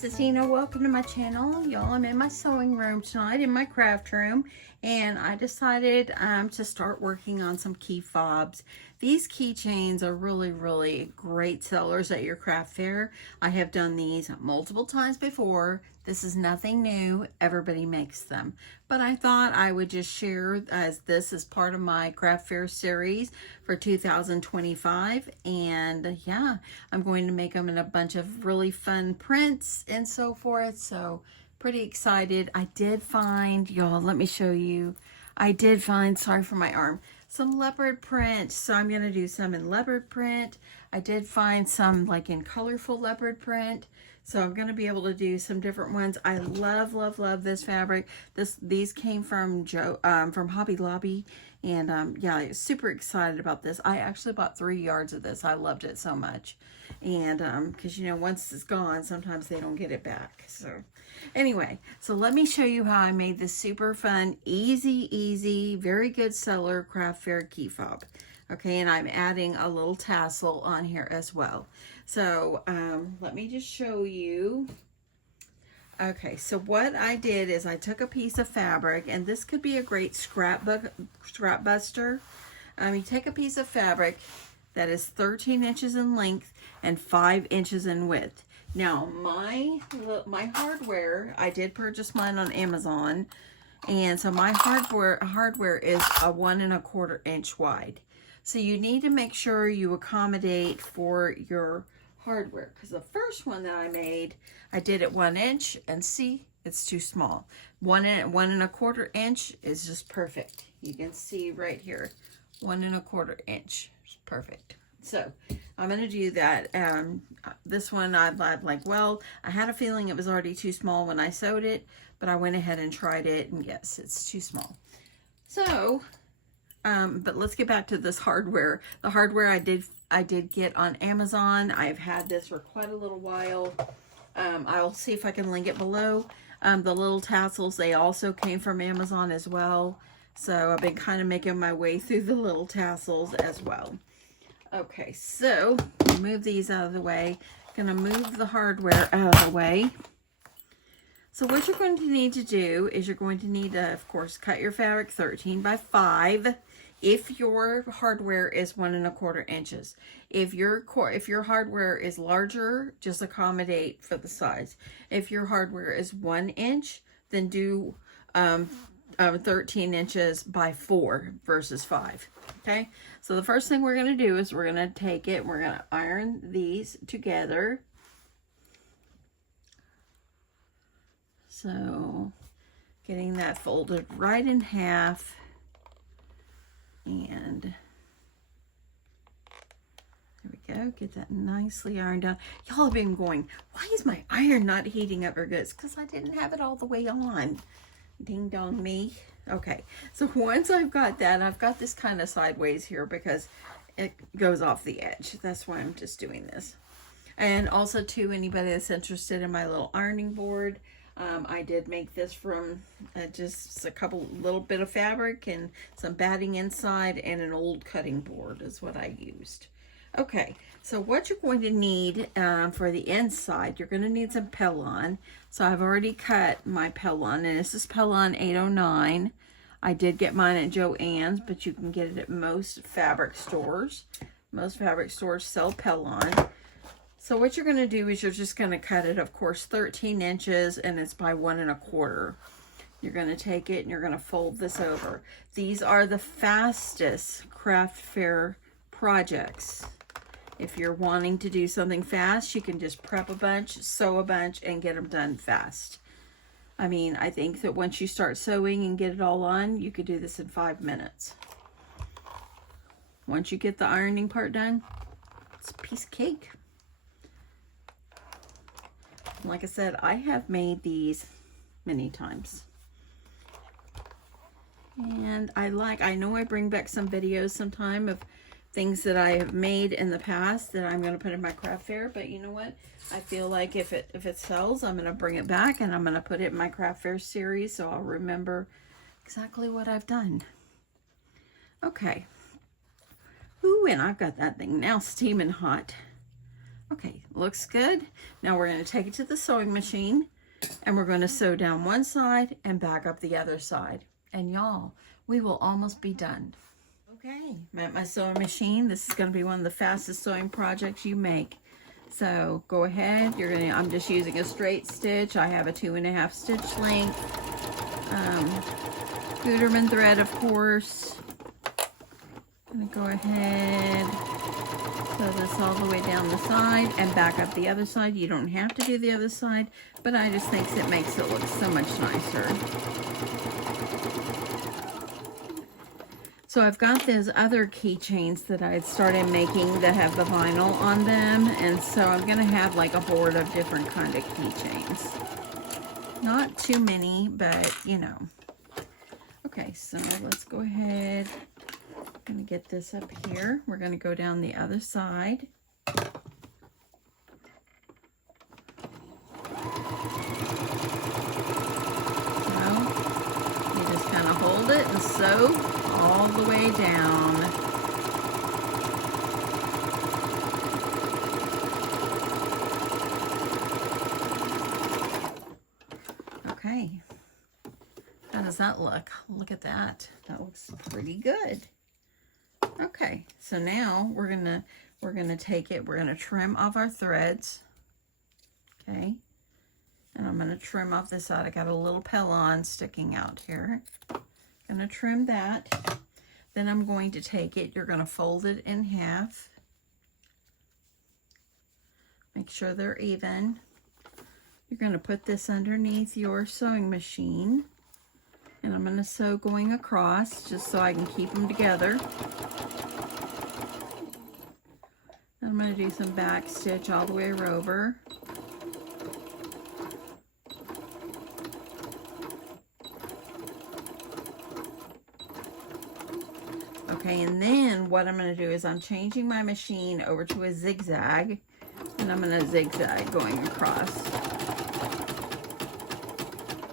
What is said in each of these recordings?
this is Deanna. Welcome to my channel. Y'all, I'm in my sewing room tonight, in my craft room, and I decided to start working on some key fobs. These keychains are really great sellers at your craft fair. I have done these multiple times before. This is nothing new. Everybody makes them. But I thought I would just share, as this is part of my craft fair series for 2025. And yeah, I'm going to make them in a bunch of really fun prints and so forth. So pretty excited. I did find, y'all, let me show you. I did find, sorry for my arm, some leopard print. So I'm going to do some in leopard print. I did find some like in colorful leopard print. So I'm going to be able to do some different ones. I love this fabric. These came from from Hobby Lobby. And yeah, I was super excited about this. I actually bought 3 yards of this. I loved it so much. And because, you know, once it's gone, sometimes they don't get it back. So anyway, so let me show you how I made this super fun, easy, very good seller craft fair key fob. Okay, and I'm adding a little tassel on here as well. So let me just show you. Okay, so what I did is I took a piece of fabric, and this could be a great scrap buster. You take a piece of fabric that is 13 inches in length and 5 inches in width. Now my hardware, I did purchase mine on Amazon, and so my hardware is a 1 1/4 inch wide. So you need to make sure you accommodate for your hardware, because the first one that I made, I did it 1 inch, and see, it's too small. 1 1/4 inch is just perfect. You can see right here, 1 1/4 inch, it's perfect. So I'm going to do that. This one I'm like, well, I had a feeling it was already too small when I sewed it, but I went ahead and tried it, and yes, it's too small. So but let's get back to this hardware. The hardware I did get on Amazon. I've had this for quite a little while. I'll see if I can link it below. The little tassels, they also came from Amazon as well. So I've been kind of making my way through the little tassels as well. Okay, so move these out of the way. Gonna move the hardware out of the way. So what you're going to need to do is you're going to need to, of course, cut your fabric 13 by 5. If your hardware is 1 1/4 inches. If your hardware is larger, just accommodate for the size. If your hardware is 1 inch, then do 13 inches by 4 versus 5. Okay, so the first thing we're going to do is we're going to take it, we're going to iron these together. So getting that folded right in half, and there we go, get that nicely ironed out. Y'all have been going, why is my iron not heating up very good? It's because I didn't have it all the way on. Ding dong me. Okay, so once I've got that, I've got this kind of sideways here because it goes off the edge. That's why I'm just doing this. And also too, anybody that's interested in my little ironing board, I did make this from just a little bit of fabric and some batting inside, and an old cutting board is what I used. Okay, so what you're going to need for the inside, you're going to need some Pellon. So I've already cut my Pellon, and this is Pellon 809. I did get mine at Joann's, but you can get it at most fabric stores. Most fabric stores sell Pellon. So what you're going to do is you're just going to cut it, of course, 13 inches, and it's by 1 1/4. You're going to take it and you're going to fold this over. These are the fastest craft fair projects. If you're wanting to do something fast, you can just prep a bunch, sew a bunch, and get them done fast. I mean, I think that once you start sewing and get it all on, you could do this in 5 minutes. Once you get the ironing part done, it's a piece of cake. Like I said, I have made these many times. And I know I bring back some videos sometime of things that I have made in the past that I'm going to put in my craft fair. But you know what? I feel like if it sells, I'm going to bring it back and I'm going to put it in my craft fair series so I'll remember exactly what I've done. Okay. Ooh, and I've got that thing now steaming hot. Okay, looks good. Now we're going to take it to the sewing machine and we're going to sew down one side and back up the other side. And y'all, we will almost be done. Okay, I'm at my sewing machine. This is going to be one of the fastest sewing projects you make. So go ahead. I'm just using a straight stitch. I have a 2.5 stitch length. Gutermann thread, of course. I'm going to go ahead, sew this all the way down the side and back up the other side. You don't have to do the other side, but I just think it makes it look so much nicer. So I've got these other keychains that I had started making that have the vinyl on them, and so I'm going to have like a board of different kind of keychains. Not too many, but you know. Okay, so let's go ahead. I'm going to get this up here. We're going to go down the other side. Now, you just kind of hold it and sew all the way down. Okay. How does that look? Look at that. That looks pretty good. Okay, so now we're gonna take it, we're gonna trim off our threads. Okay, and I'm gonna trim off this side. I got a little pellon sticking out here. Gonna trim that. Then I'm going to take it, you're gonna fold it in half. Make sure they're even. You're gonna put this underneath your sewing machine. And I'm going to sew going across just so I can keep them together. I'm going to do some back stitch all the way over. Okay, and then what I'm going to do is I'm changing my machine over to a zigzag, and I'm going to zigzag going across.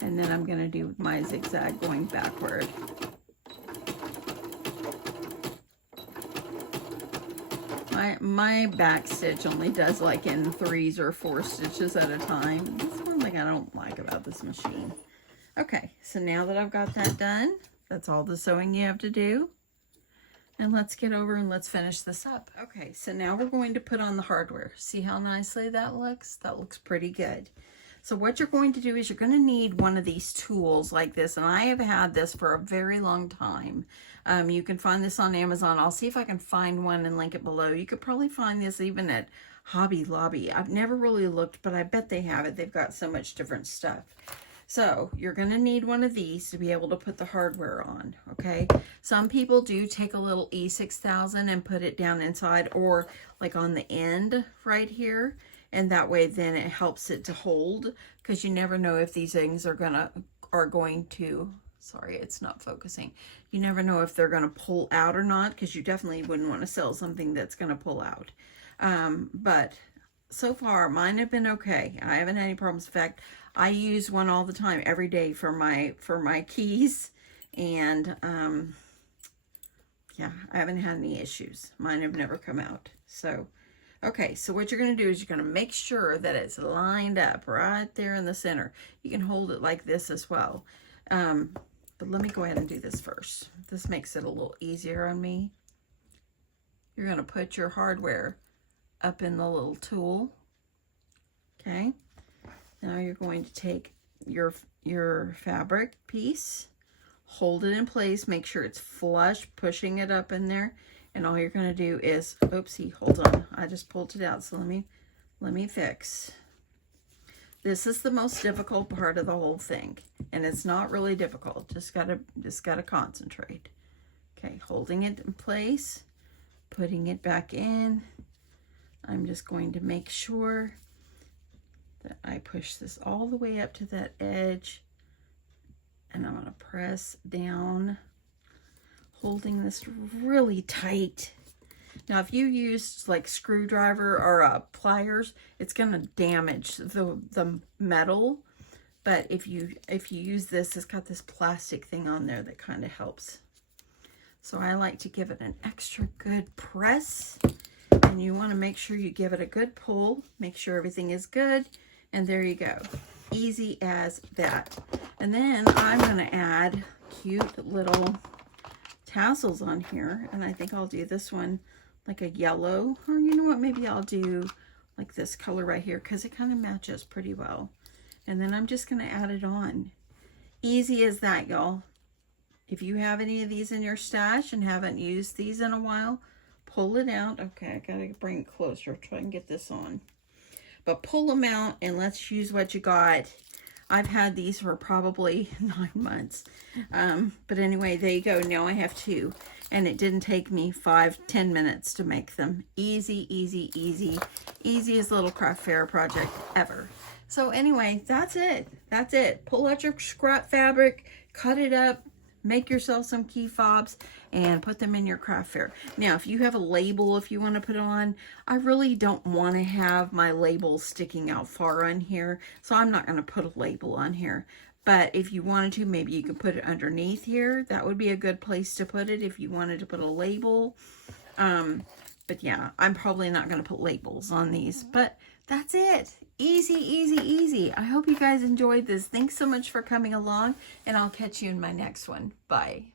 And then I'm going to do my zigzag going backward. My back stitch only does like in 3s or 4 stitches at a time. That's one thing I don't like about this machine. Okay, so now that I've got that done, that's all the sewing you have to do. And let's get over and let's finish this up. Okay, so now we're going to put on the hardware. See how nicely that looks? That looks pretty good. So what you're going to do is you're going to need one of these tools like this, and I have had this for a very long time. You can find this on Amazon. I'll see if I can find one and link it below. You could probably find this even at Hobby Lobby. I've never really looked, but I bet they have it. They've got so much different stuff. So you're going to need one of these to be able to put the hardware on, okay? Some people do take a little E6000 and put it down inside or like on the end right here. And that way then it helps it to hold, because you never know if these things are going to, sorry, it's not focusing. You never know if they're going to pull out or not, because you definitely wouldn't want to sell something that's going to pull out. But so far mine have been okay. I haven't had any problems. In fact, I use one all the time, every day for my keys, and yeah, I haven't had any issues. Mine have never come out. So okay, so what you're going to do is you're going to make sure that it's lined up right there in the center. You can hold it like this as well. But let me go ahead and do this first. This makes it a little easier on me. You're going to put your hardware up in the little tool. Okay. Now you're going to take your fabric piece, hold it in place, make sure it's flush, pushing it up in there. And all you're going to do is, oopsie, hold on. I just pulled it out. So let me fix. This is the most difficult part of the whole thing. And it's not really difficult. Just gotta concentrate. Okay, holding it in place, putting it back in. I'm just going to make sure that I push this all the way up to that edge. And I'm going to press down, holding this really tight. Now, if you use like screwdriver or pliers, it's going to damage the metal. But if you use this, it's got this plastic thing on there that kind of helps. So I like to give it an extra good press. And And you want to make sure you give it a good pull. Make sure everything is good. And there you go. Easy as that. And then I'm going to add cute little tassels on here. And I think I'll do this one like a yellow. Or you know what? Maybe I'll do like this color right here because it kind of matches pretty well. And then I'm just going to add it on. Easy as that, y'all. If you have any of these in your stash and haven't used these in a while, pull it out. Okay, I gotta bring it closer, try and get this on. But pull them out and let's use what you got. I've had these for probably 9 months. But anyway, there you go. Now I have 2. And it didn't take me 5-10 minutes to make them. Easy, easy, easy. Easiest little craft fair project ever. So anyway, that's it. That's it. Pull out your scrap fabric, cut it up, make yourself some key fobs, and put them in your craft fair. Now, if you have a label, if you want to put on, I really don't want to have my label sticking out far on here, so I'm not going to put a label on here. But if you wanted to, maybe you could put it underneath here. That would be a good place to put it if you wanted to put a label. But yeah, I'm probably not going to put labels on these. But that's it. Easy, easy, easy. I hope you guys enjoyed this. Thanks so much for coming along, and I'll catch you in my next one. Bye.